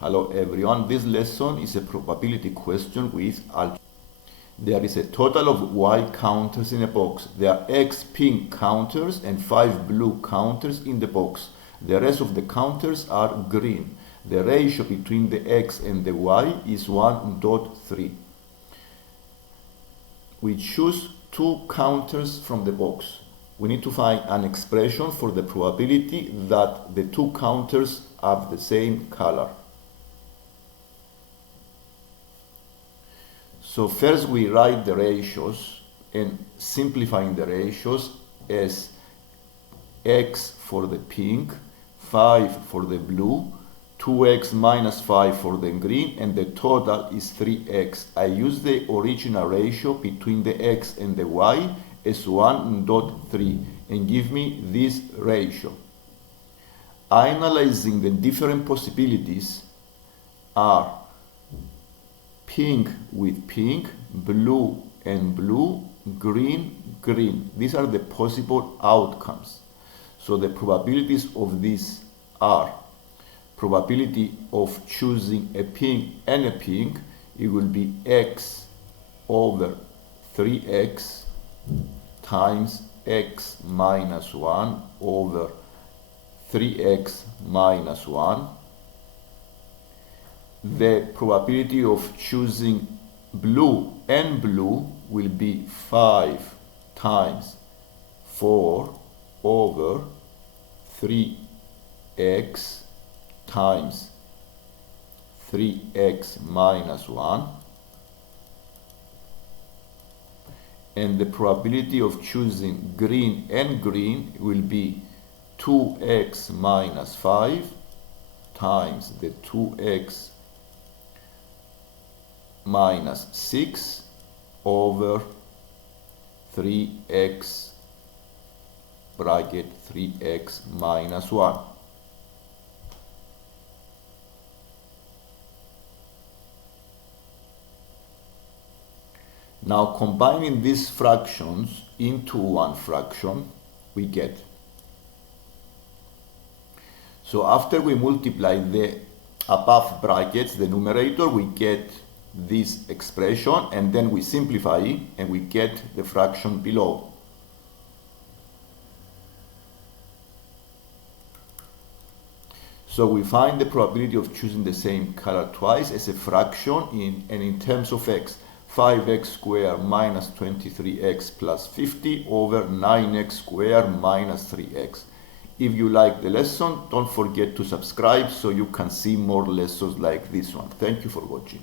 Hello everyone, this lesson is a probability question with algebra. There is a total of Y counters in a box. There are X pink counters and 5 blue counters in the box. The rest of the counters are green. The ratio between the X and the Y is 1.3. We choose 2 counters from the box. We need to find an expression for the probability that the 2 counters have the same color. So first we write the ratios, and simplifying the ratios as X for the pink, 5 for the blue, 2X minus 5 for the green, and the total is 3X. I use the original ratio between the X and the Y as 1.3 and give me this ratio. Analyzing the different possibilities are pink with pink, blue and blue, green, green. These are the possible outcomes. So the probabilities of these are probability of choosing a pink and a pink, it will be X over 3X times X minus 1 over 3X minus 1. The probability of choosing blue and blue will be 5 times 4 over 3X times 3X minus 1. And the probability of choosing green and green will be 2X minus 5 times the 2X minus 6 over 3X bracket 3X minus 1. Now combining these fractions into one fraction, we get. So after we multiply the above brackets, the numerator, we get this expression, and then we simplify it and we get the fraction below. So we find the probability of choosing the same color twice as a fraction in terms of X. 5X squared minus 23X plus 50 over 9X squared minus 3X. If you like the lesson, don't forget to subscribe so you can see more lessons like this one. Thank you for watching.